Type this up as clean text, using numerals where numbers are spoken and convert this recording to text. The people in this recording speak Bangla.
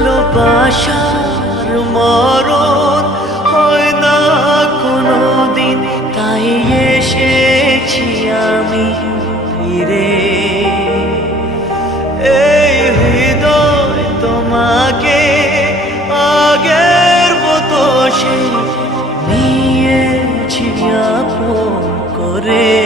ভালোবাসার মরণ হয় না কোনোদিন, তাই এসেছি আমি ফিরে। এই হৃদয় তোমাকে আগের মতো সে নিয়েছি আপন করে।